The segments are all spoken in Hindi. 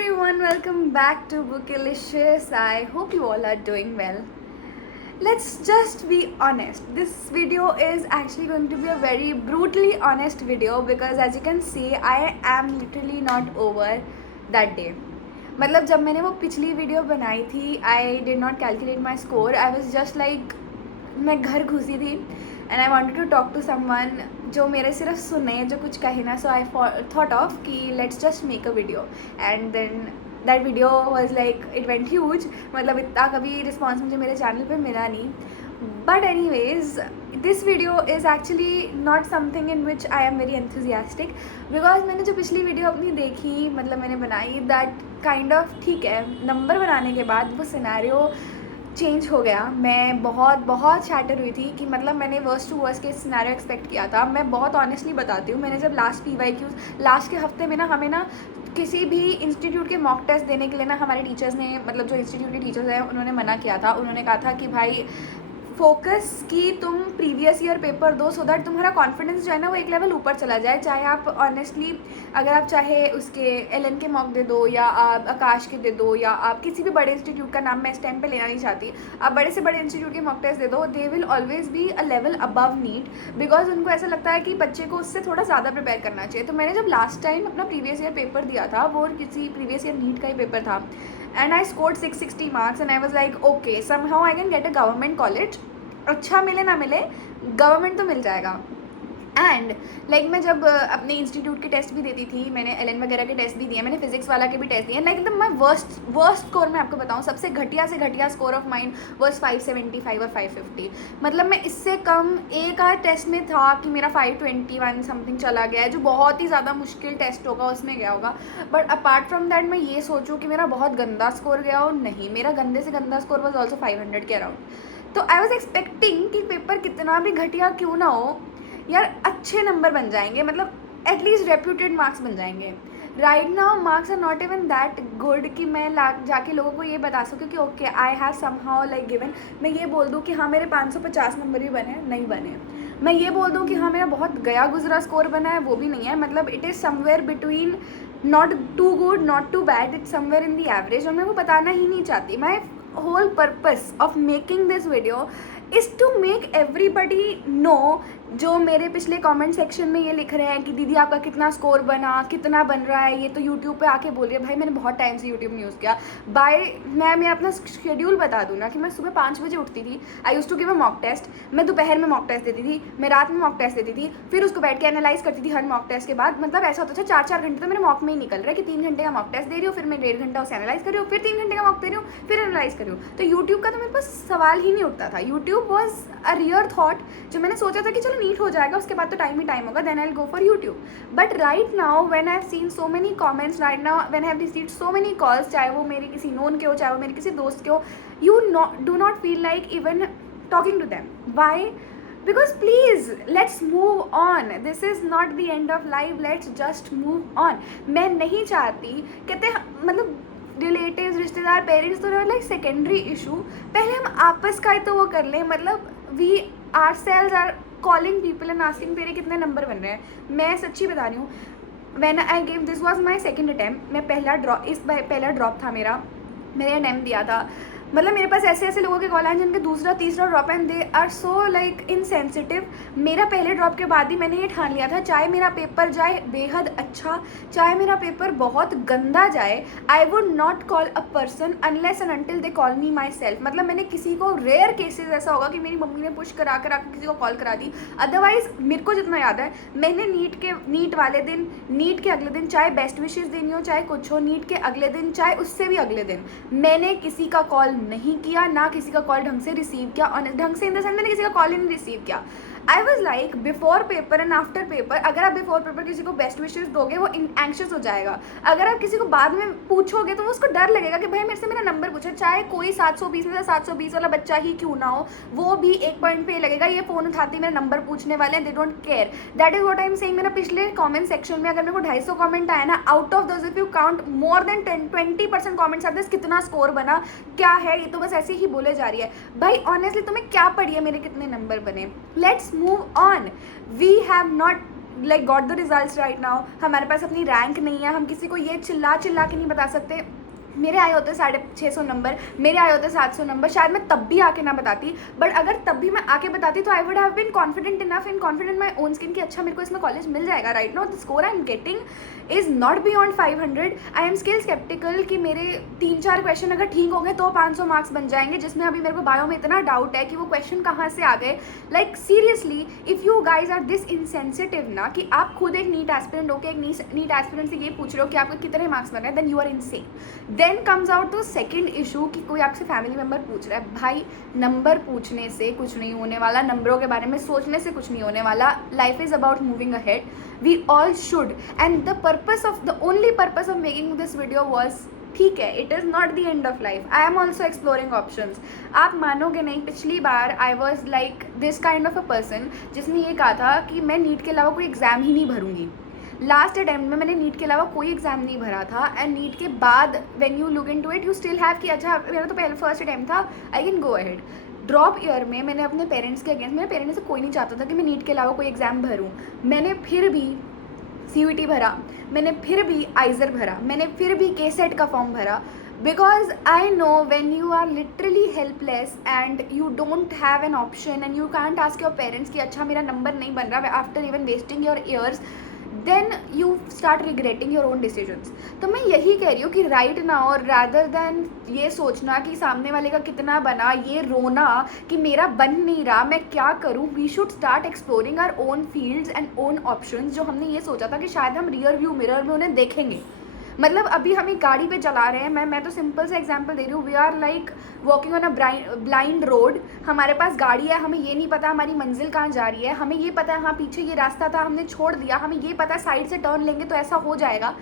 everyone, welcome back to Bookilicious. I hope you all are doing well. Let's just be honest. This video is actually going to be a very brutally honest video because as you can see, I am literally not over that day. मतलब जब मैंने वो पिछली वीडियो बनाई थी, I did not calculate my score. I was just like, मैं घर घुसी थी and I wanted to talk to someone जो मेरे सिर्फ सुने, जो कुछ कहे ना. सो आई थॉट ऑफ कि let's just make a video and then that video was like it went huge. मतलब इतना कभी रिस्पॉन्स मुझे मेरे चैनल पे मिला नहीं. But any ways this video is actually not something in which I am very enthusiastic because मैंने जो पिछली वीडियो अपनी देखी, मतलब मैंने बनाई, दैट काइंड ऑफ ठीक है. नंबर बनाने के बाद वो सिनेरियो चेंज हो गया. मैं बहुत शैटर हुई थी कि मतलब मैंने वर्स्ट टू वर्स्ट के सिनेरियो एक्सपेक्ट किया था. मैं बहुत ऑनेस्टली बताती हूँ, मैंने जब लास्ट PYQs लास्ट के हफ्ते में ना, हमें ना किसी भी इंस्टीट्यूट के मॉक टेस्ट देने के लिए ना हमारे टीचर्स ने, मतलब जो इंस्टीट्यूट के टीचर्स हैं, उन्होंने मना किया था. उन्होंने कहा था कि भाई फोकस कि तुम प्रीवियस ईयर पेपर दो सो दैट तुम्हारा कॉन्फिडेंस जो है ना वो एक लेवल ऊपर चला जाए. चाहे आप ऑनेस्टली अगर आप चाहे उसके LN के मॉक दे दो या आप आकाश के दे दो या आप किसी भी बड़े इंस्टीट्यूट का नाम मैं इस टाइम पे लेना नहीं चाहती, आप बड़े से बड़े इंस्टीट्यूट के मॉक टेस्ट दे दो, they will always be a level above NEET because उनको ऐसा लगता है कि बच्चे को उससे थोड़ा ज़्यादा प्रिपेयर करना चाहिए. तो मैंने जब लास्ट टाइम अपना प्रीवियस ईयर पेपर दिया था, वो किसी प्रीवियस ईयर नीट का ही पेपर था and I scored 660 marks and I was like okay somehow I can get a government college. अच्छा मिले ना मिले, गवर्नमेंट तो मिल जाएगा. एंड लाइक मैं जब अपने इंस्टीट्यूट के टेस्ट भी देती थी, मैंने LN वगैरह के टेस्ट भी दिए, मैंने फिजिक्स वाला के भी टेस्ट दिए. लाइक एकदम मैं वर्स्ट स्कोर मैं आपको बताऊँ, सबसे घटिया से घटिया स्कोर ऑफ माइंड वर्स 575 और 550. मतलब मैं इससे कम एक आध टेस्ट में था कि मेरा 521 समथिंग चला गया है, जो बहुत ही ज़्यादा मुश्किल टेस्ट होगा उसमें गया होगा. बट अपार्ट फ्रॉम दैट मैं ये सोचूँ कि मेरा बहुत गंदा स्कोर गया हो, नहीं, मेरा गंदे से गंदा स्कोर वॉज ऑल्सो 500 के अराउंड. तो आई वॉज एक्सपेक्टिंग कि पेपर कितना भी घटिया क्यों ना हो यार, अच्छे नंबर बन जाएंगे, मतलब एटलीस्ट रेप्यूटेड मार्क्स बन जाएंगे. Right now marks are not even that good कि मैं जाके लोगों को ये बता सकूँ कि okay I have somehow like given. मैं ये बोल दूँ कि हाँ मेरे 550 नंबर भी बने, नहीं बने. मैं ये बोल दूँ कि हाँ मेरा बहुत गया गुजरा स्कोर बना है, वो भी नहीं है. मतलब it is somewhere between not too good not too bad, it's somewhere in the average. और मैं वो बताना ही नहीं चाहती. माई whole purpose of making this video is to make everybody know जो मेरे पिछले कमेंट सेक्शन में ये लिख रहे हैं कि दीदी आपका कितना स्कोर बना, कितना बन रहा है, ये तो यूट्यूब पे आके बोल रही है. भाई मैंने बहुत टाइम से यूट्यूब नहीं यूज़ किया. मैं अपना शेड्यूल बता दूँ ना कि मैं सुबह 5 बजे उठती थी, I used to give a mock test. मैं दोपहर में मॉक टेस्ट देती थी, मैं रात में मॉक टेस्ट देती थी, फिर उसको बैठ के एनालाइज करती थी हर मॉक टेस्ट के बाद. मतलब ऐसा होता था 4-4 घंटे तो मेरे मॉक में ही निकल रहा है कि 3 घंटे का मॉक टेस्ट दे रही हूँ, फिर मैं 1.5 घंटा उसे एनालाइज कर रही हूँ, फिर 3 घंटे का मॉक दे रही हूँ, फिर एनालाइज कर रही हूँ. तो यूट्यूब का तो मेरे पास सवाल ही नहीं उठता था. YouTube was a rear thought जो मैंने सोचा था कि चलो नीट हो जाएगा, उसके बाद तो टाइम ही टाइम होगा, then I will go for YouTube. But right now when I have seen so many comments, right now when I have received so many calls, चाहे वो मेरे किसी नोन के हो, चाहे वो मेरे किसी दोस्त के हो, you do not feel like even talking to them. Why? Because please let's move on. This is not the end of life. Let's just move on. मैं नहीं चाहती, कहते मतलब रिलेटिव्स, रिश्तेदार, पेरेंट्स तो लाइक सेकेंडरी इशू. पहले हम आपस का ही तो वो कर लें. मतलब we are sales are calling people and asking तेरे कितने नंबर बन रहे हैं. मैं सच्ची बता रही हूँ, when I give this was my second attempt. मैं पहला ड्रॉप था मेरा, मैंने अटैम्प्ट दिया था. मतलब मेरे पास ऐसे ऐसे लोगों के कॉल आए जिनके दूसरा तीसरा drop and they are so like insensitive. मेरा पहले ड्रॉप के बाद ही मैंने ये ठान लिया था, चाहे मेरा पेपर जाए बेहद अच्छा, चाहे मेरा पेपर बहुत गंदा जाए, I would not call a person unless and until they call me my self. मतलब मैंने किसी को, रेयर केसेस ऐसा होगा कि मेरी मम्मी ने पुश करा किसी को कॉल करा दी. अदरवाइज मेरे को जितना याद है, मैंने नीट वाले दिन, नीट के अगले दिन, चाहे बेस्ट विशेज देनी हो चाहे कुछ हो, नीट के अगले दिन चाहे उससे भी अगले दिन, मैंने किसी का कॉल नहीं किया, ना किसी का कॉल ढंग से रिसीव किया. ढंग से इन द सेंस मैंने किसी का कॉल ही नहीं रिसीव किया. आई was like before paper and after paper. अगर आप बिफोर पेपर किसी को बेस्ट विशेज दोगे वो एंक्शियस हो जाएगा. अगर आप किसी को बाद में पूछोगे तो वो उसको डर लगेगा कि भाई मेरे से मेरा नंबर पूछा, चाहे कोई 720 में से 720 वाला बच्चा ही क्यों ना हो, वो भी एक पॉइंट पे लगेगा ये फ़ोन उठाते ही मेरा नंबर पूछने वाले हैं. They don't care. That is what I am saying. मेरा पिछले कॉमेंट सेक्शन में अगर मेरे को 250 कॉमेंट आया ना, out of those if you count more than 20% comments आते हैं कितना स्कोर बना, क्या है ये, तो बस ऐसे ही बोले जा रही है. भाई ऑनेस्टली तुम्हें क्या पड़ी है मेरे कितने नंबर बने. Let's move on. We have not like got the results right now, हमारे पास अपनी रैंक नहीं है, हम किसी को ये चिल्ला चिल्ला के नहीं बता सकते मेरे आए होते 650 नंबर, मेरे आए होते 700 नंबर, शायद मैं तब भी आके ना बताती, बट अगर तब भी मैं आके बताती तो I would have been confident enough in confident my own skin कि अच्छा मेरे को इसमें कॉलेज मिल जाएगा. Right now the score I am getting is not beyond 500. I am still sceptical कि मेरे 3-4 क्वेश्चन अगर ठीक हो गए तो 500 मार्क्स बन जाएंगे, जिसमें अभी मेरे को बायो में इतना डाउट है कि वो क्वेश्चन कहाँ से आ गए. Like seriously if you guys are this insensitive ना कि आप खुद एक नीट एस्पिरेंट हो के एक नीट एस्पिरेंट से ये पूछ रहे हो कि आपको कितने मार्क्स बन रहे हैं, then you are insane. Then comes out तो सेकेंड इशू कि कोई आपसे फैमिली मेम्बर पूछ रहा है. भाई नंबर पूछने से कुछ नहीं होने वाला, नंबरों के बारे में सोचने से कुछ नहीं होने वाला. Life is about moving ahead. We all should, and the only purpose of making this video was, ठीक है, it is not the end of life. I am also exploring options. आप मानोगे नहीं, पिछली बार I was like this kind of a person जिसने ये कहा था कि मैं नीट के अलावा कोई एग्ज़ाम ही नहीं भरूंगी. लास्ट अटैम्प्ट में मैंने नीट के अलावा कोई एग्जाम नहीं भरा था, एंड नीट के बाद when you look into it you still have कि अच्छा मेरा तो पहले फर्स्ट अटैम्प्ट था, I can go ahead. Drop year में मैंने अपने पेरेंट्स के अगेंस्ट, मेरे पेरेंट्स से कोई नहीं चाहता था कि मैं नीट के अलावा कोई एग्ज़ाम भरूँ. मैंने फिर भी CUET भरा, मैंने फिर भी आइजर भरा, मैंने फिर भी KSET का फॉर्म भरा, because I know when you are literally helpless and you don't have an option and you can't ask your parents कि अच्छा मेरा नंबर नहीं बन रहा after even wasting your years, then you start regretting your own decisions. तो मैं यही कह रही हूँ कि right now rather than ये सोचना कि सामने वाले का कितना बना, ये रोना कि मेरा बन नहीं रहा, मैं क्या करूँ, we should start exploring our own fields and own options. जो हमने ये सोचा था कि शायद हम रियर व्यू मिरर में उन्हें देखेंगे. मतलब अभी हम एक गाड़ी पे चला रहे हैं, मैं तो सिंपल से एग्जांपल दे रही हूँ. We are like walking on a blind road. हमारे पास गाड़ी है, हमें ये नहीं पता हमारी मंजिल कहाँ जा रही है. हमें ये पता है हाँ पीछे ये रास्ता था, हमने छोड़ दिया. हमें ये पता है साइड से टर्न लेंगे तो ऐसा हो जाएगा.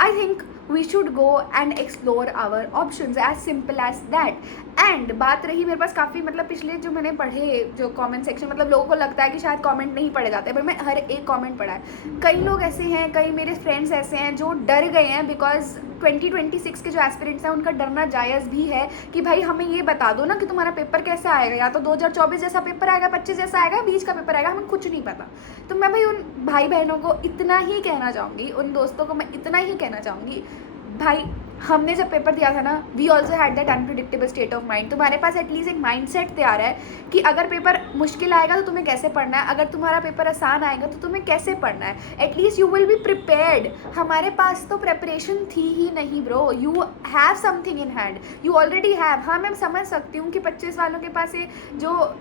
I think we should go and explore our options, as simple as that. And बात रही मेरे पास काफ़ी मतलब पिछले जो मैंने पढ़े जो कमेंट सेक्शन, मतलब लोगों को लगता है कि शायद कमेंट नहीं पढ़े जाते, पर मैं हर एक कमेंट पढ़ा है. कई लोग ऐसे हैं, कई मेरे फ्रेंड्स ऐसे हैं जो डर गए हैं बिकॉज 2026 के जो एस्पिरेंट्स हैं उनका डरना जायज़ भी है कि भाई हमें ये बता दो ना कि तुम्हारा पेपर कैसे आएगा, या तो 2024 जैसा पेपर आएगा, 25 जैसा आएगा, 20 का पेपर आएगा, हमें कुछ नहीं पता. तो मैं भाई उन भाई बहनों को इतना ही कहना चाहूँगी, उन दोस्तों को मैं इतना ही कहना चाहूँगी, भाई हमने जब पेपर दिया था ना, we also had that unpredictable state of mind. तुम्हारे पास एटलीस्ट एक माइंड सेट तैयार है कि अगर पेपर मुश्किल आएगा तो तुम्हें कैसे पढ़ना है, अगर तुम्हारा पेपर आसान आएगा तो तुम्हें कैसे पढ़ना है. At least you will be prepared. हमारे पास तो प्रेपरेशन थी ही नहीं bro. You have something in hand, you already have. हाँ मैं समझ सकती हूँ कि 25 वालों के पास ये जो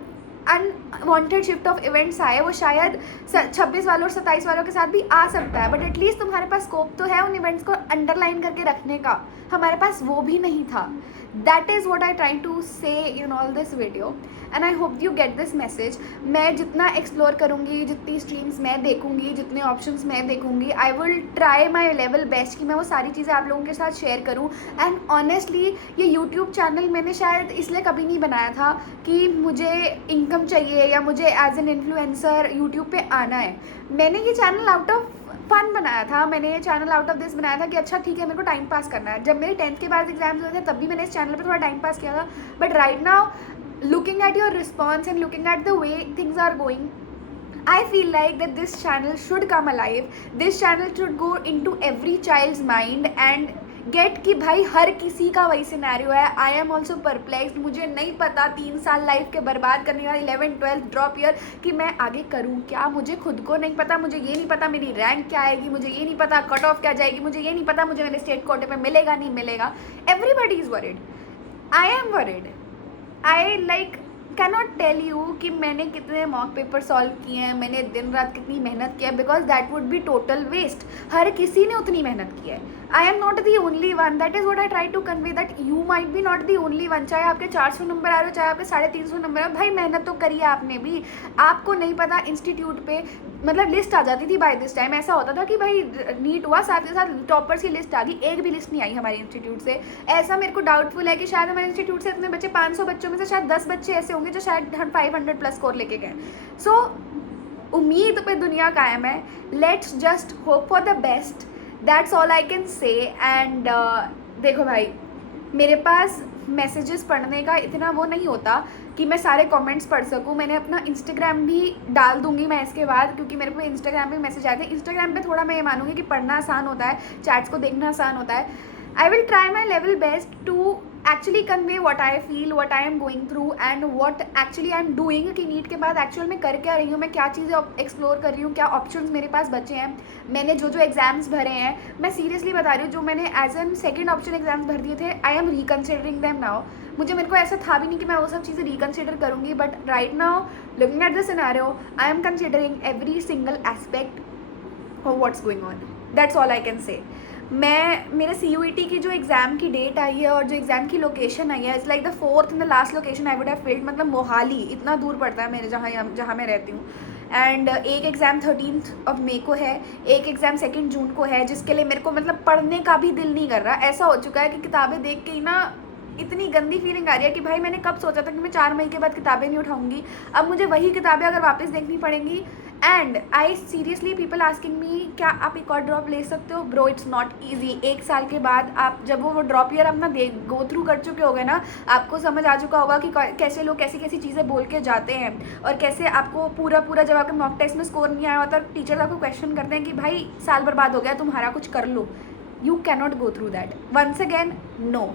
अनवांटेड शिफ्ट ऑफ इवेंट्स आए वो शायद 26 वालों और 27 वालों के साथ भी आ सकता है, बट एटलीस्ट तुम्हारे पास स्कोप तो है उन इवेंट्स को अंडरलाइन करके रखने का. हमारे पास वो भी नहीं था. That is what I try to say in all this video, and I hope you get this message. मैं जितना एक्सप्लोर करूँगी, जितनी स्ट्रीम्स मैं देखूँगी, जितने ऑप्शंस मैं देखूँगी, आई will try my level best कि मैं वो सारी चीज़ें आप लोगों के साथ शेयर करूँ. एंड ऑनेस्टली ये यूट्यूब चैनल मैंने शायद इसलिए कभी नहीं बनाया था कि मुझे इनकम चाहिए या मुझे एज एन इन्फ्लुएंसर यूट्यूब पे आना है. मैंने ये चैनल आउट ऑफ फन बनाया था. मैंने ये चैनल आउट ऑफ दिस बनाया था कि अच्छा ठीक है मेरे को टाइम पास करना है. जब मेरे 10th के बाद एग्जाम्स हुए थे तब भी मैंने इस चैनल पे थोड़ा टाइम पास किया था, but right now looking at your response and looking at the way things are going, I feel like that this channel should come alive. This channel should go into every child's mind and get कि भाई हर किसी का वही सिनेरियो है. I am also perplexed. मुझे नहीं पता 3 साल लाइफ के बर्बाद करने का 11th 12th ड्रॉप ईयर कि मैं आगे करूँ क्या. मुझे खुद को नहीं पता. मुझे ये नहीं पता मेरी रैंक क्या आएगी. मुझे ये नहीं पता कट ऑफ क्या जाएगी. मुझे ये नहीं पता मुझे मेरे स्टेट कोटे पे मिलेगा नहीं मिलेगा. Everybody is worried. I am worried. I like cannot tell you कि मैंने कितने मॉक पेपर सॉल्व किए हैं, मैंने दिन रात कितनी मेहनत की है, because that would be total waste. हर किसी ने उतनी मेहनत की है. I am not the only one. That is what I try to convey, that you might be not the only one. चाहे आपके 400 नंबर आ रहे हो, चाहे आपके 350 नंबर आ रहे हो, भाई मेहनत तो करी है आपने भी. आपको नहीं पता इंस्टीट्यूट पे मतलब लिस्ट आ जाती थी बाय दिस टाइम. ऐसा होता था कि भाई नीट हुआ, साथ के साथ टॉपर्स की लिस्ट आ गई, एक भी लिस्ट नहीं आई हमारे इंस्टीट्यूट से. ऐसा मेरे को डाउटफुल है कि शायद हमारे इंस्टीट्यूट से इतने बच्चे 500 बच्चों में से शायद 10 बच्चे ऐसे होंगे जो शायद 500 प्लस स्कोर लेके गए. सो उम्मीद पे दुनिया कायम है. Let's just hope for the best. That's all I can say. And देखो भाई मेरे पास मैसेजेस पढ़ने का इतना वो नहीं होता कि मैं सारे कमेंट्स पढ़ सकूं। मैंने अपना इंस्टाग्राम भी डाल दूंगी मैं इसके बाद, क्योंकि मेरे को इंस्टाग्राम पे मैसेज आते हैं। इंस्टाग्राम पे थोड़ा मैं ये मानूंगी कि पढ़ना आसान होता है, चैट्स को देखना आसान होता है। I will try my level best to actually convey what I feel, what I am going through and what actually I am doing, कि नीट के बाद एक्चुअल में कर क्या रही हूँ, मैं क्या चीज़ें एक्सप्लोर कर रही हूँ, क्या ऑप्शंस मेरे पास बचे हैं, मैंने जो जो एग्जाम्स भरे हैं। मैं सीरियसली बता रही हूँ, जो मैंने as an second option exams भर दिए थे, I am reconsidering them now. मेरे को ऐसा था भी नहीं कि मैं वो सब चीज़ें रिकन्सिडर करूँगी, but right now looking at the scenario I am considering every single aspect of what's going on. That's all I can say. मैं मेरे CUET की जो एग्ज़ाम की डेट आई है और जो एग्ज़ाम की लोकेशन आई है, it's like the fourth and the last location I would have field. मतलब मोहाली इतना दूर पड़ता है मेरे जहाँ मैं रहती हूँ। एंड एक एग्ज़ाम 13 मई को है, एक एग्ज़ाम 2 जून को है, जिसके लिए मेरे को मतलब पढ़ने का भी दिल नहीं कर रहा। ऐसा हो चुका है कि किताबें देख के ही ना इतनी गंदी फीलिंग आ रही है कि भाई मैंने कब सोचा था कि मैं 4 मई के बाद किताबें नहीं उठाऊंगी, अब मुझे वही किताबें अगर वापस देखनी पड़ेंगी। And I seriously people asking me क्या आप एक और ड्रॉप ले सकते हो? Bro it's not easy. 1 साल के बाद आप जब वो ड्रॉप ईयर अपना गो थ्रू कर चुके होगे ना, आपको समझ आ चुका होगा कि कैसे लोग कैसी कैसी चीज़ें बोल के जाते हैं, और कैसे आपको पूरा जब आपके मॉक टेस्ट में स्कोर नहीं आया होता, टीचर्स आपको क्वेश्चन करते हैं कि भाई साल बर्बाद हो गया, तुम्हारा कुछ कर लो। You cannot go through that once again, no.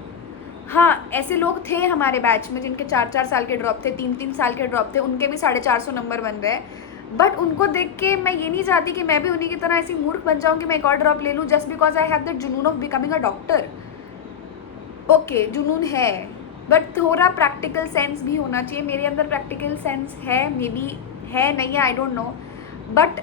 हाँ, ऐसे लोग थे हमारे बैच में जिनके 4-4 साल के ड्रॉप थे, 3-3 साल के ड्रॉप थे, उनके भी 450 नंबर बन रहे हैं। बट उनको देख के मैं ये नहीं चाहती कि मैं भी उन्हीं की तरह ऐसी मूर्ख बन जाऊँ कि मैं एक और ड्रॉप ले लूँ just because I have that जुनून of becoming a doctor. Okay, जुनून है, बट थोड़ा प्रैक्टिकल सेंस भी होना चाहिए। मेरे अंदर प्रैक्टिकल सेंस है, मे बी है, नहीं है, I don't know, but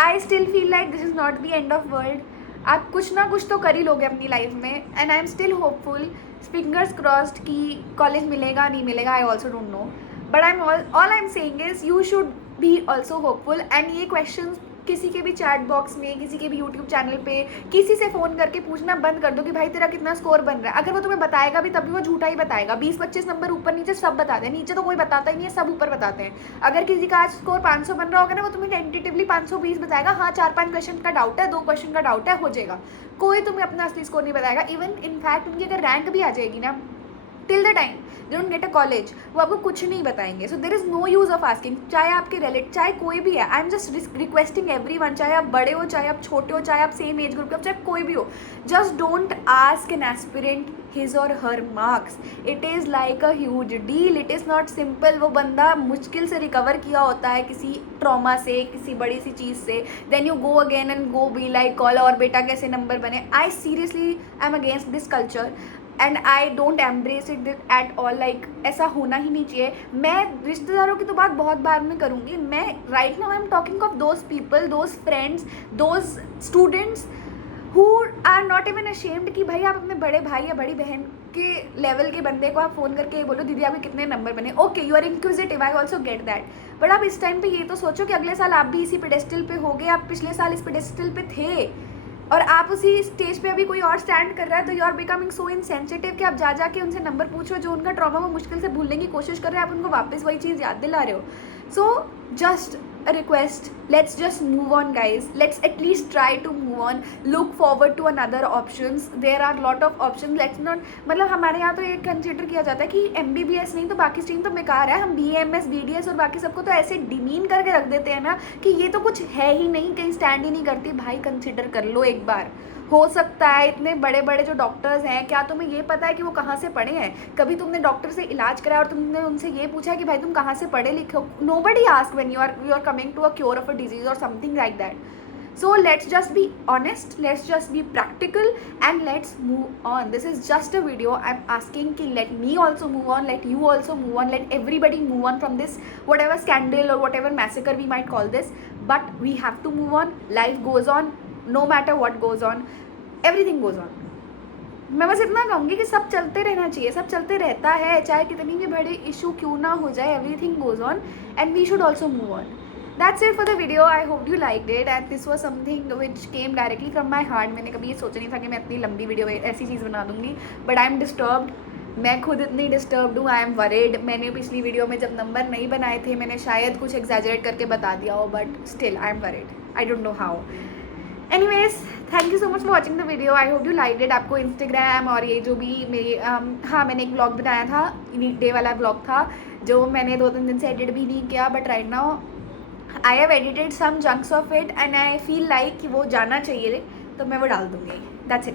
I still feel like this is not the end of world. आप कुछ ना कुछ तो कर ही लोगे अपनी लाइफ में, and I am still hopeful. Fingers crossed कि कॉलेज मिलेगा नहीं मिलेगा, I also don't know, but all I am saying is you should be also hopeful. And ये क्वेश्चन किसी के भी चैट बॉक्स में, किसी के भी यूट्यूब चैनल पे किसी से फ़ोन करके पूछना बंद कर दो कि भाई तेरा कितना स्कोर बन रहा है। अगर वो तुम्हें बताएगा भी तब भी वो झूठा ही बताएगा। 20-25 नंबर ऊपर नीचे सब बताते हैं, नीचे तो कोई बताता ही नहीं है, सब ऊपर बताते हैं। अगर किसी का आज स्कोर 500 बन रहा होगा ना, वो तुम्हें टेंटेटिवली 520 बताएगा, हाँ 4-5 क्वेश्चन का डाउट है, 2 क्वेश्चन का डाउट है, हो जाएगा। कोई तुम्हें अपना असली स्कोर नहीं बताएगा। इवन इनफैक्ट उनकी अगर रैंक भी आ जाएगी ना, till the time they don't get a college, वो आपको कुछ नहीं बताएंगे। So there is no use of asking, चाहे आपके रिलेटिव, चाहे कोई भी है। I am just requesting everyone, चाहे आप बड़े हो, चाहे आप छोटे हो, चाहे आप सेम एज ग्रुप के हो, चाहे कोई भी हो, just don't ask an aspirant his और her marks. It is like a huge deal, it is not simple. वो बंदा मुश्किल से रिकवर किया होता है किसी ट्रॉमा से, किसी बड़ी सी चीज़ से, then you go again and go be like call और बेटा कैसे नंबर बने। I seriously I am against this culture and I don't embrace it at all. Like ऐसा होना ही नहीं चाहिए। मैं रिश्तेदारों की तो बात बहुत बार में करूँगी, मैं right now I am talking of those people, those friends, those students who are not even ashamed कि भाई आप अपने बड़े भाई या बड़ी बहन के लेवल के बंदे को आप फ़ोन करके बोलो दीदी आपके कितने नंबर बने। Okay, you are inquisitive, I also get that, but आप इस टाइम पे ये तो सोचो कि अगले साल आप भी इसी पेडेस्टल पे होगे, आप पिछले साल इस पेडेस्टल पे थे, और आप उसी स्टेज पे अभी कोई और स्टैंड कर रहा है, तो you are becoming so insensitive कि आप जा के उनसे नंबर पूछो, जो उनका ट्रॉमा वो मुश्किल से भूलने की कोशिश कर रहे हैं, आप उनको वापस वही चीज़ याद दिला रहे हो। So just a request, let's just move on guys, let's at least try to move on, look forward to another options, there are lot of options, let's not, मतलब हमारे यहाँ तो ये कंसिडर किया जाता है कि MBBS नहीं तो बाकी स्ट्रीम तो बेकार है, हम BAMS BDS और बाकी सबको तो ऐसे डिमीन करके रख देते हैं ना कि ये तो कुछ है ही नहीं, कहीं स्टैंड ही नहीं करती। भाई कंसिडर कर लो एक बार, हो सकता है इतने बड़े बड़े जो डॉक्टर्स हैं, क्या तुम्हें ये पता है कि वो कहाँ से पढ़े हैं? कभी तुमने डॉक्टर से इलाज कराया और तुमने उनसे ये पूछा है कि भाई तुम कहाँ से पढ़े लिखे हो? Nobody ask when you are coming to a cure of a disease और something like that. So let's just be honest, let's just be practical, and let's move on. This is just a video. I'm asking ki let me also move on, let you also move on, let everybody move on from this whatever scandal or whatever massacre we might call this. But we have to move on. Life goes on, no matter what goes on, everything goes on. मैं बस इतना कहूँगी कि सब चलते रहना चाहिए, सब चलते रहता है, चाहे कितनी भी बड़े इशू क्यों ना हो जाए, everything goes on and we should also move on. That's it for the video. I hope you liked it and this was something which came directly from my heart. मैंने कभी ये सोचा नहीं था कि मैं इतनी लंबी वीडियो ऐसी चीज़ बना दूँगी, but I am disturbed. मैं खुद इतनी डिस्टर्ब्ड हूँ, आई एम वरीड। मैंने पिछली वीडियो में जब नंबर नहीं बनाए थे, मैंने शायद कुछ एग्जैजरेट करके बता दिया हो, but still I am worried, I don't know how. Anyways thank you so much for watching the video. I hope you like it. आपको इंस्टाग्राम और ये जो भी मेरी हाँ मैंने एक ब्लॉग बनाया था, वीक डे वाला ब्लॉग था जो मैंने 2-3 दिन से एडिट भी नहीं किया, but right now I have edited some chunks of it and I feel like कि वो जाना चाहिए, तो मैं वो डाल दूँगी. That's it.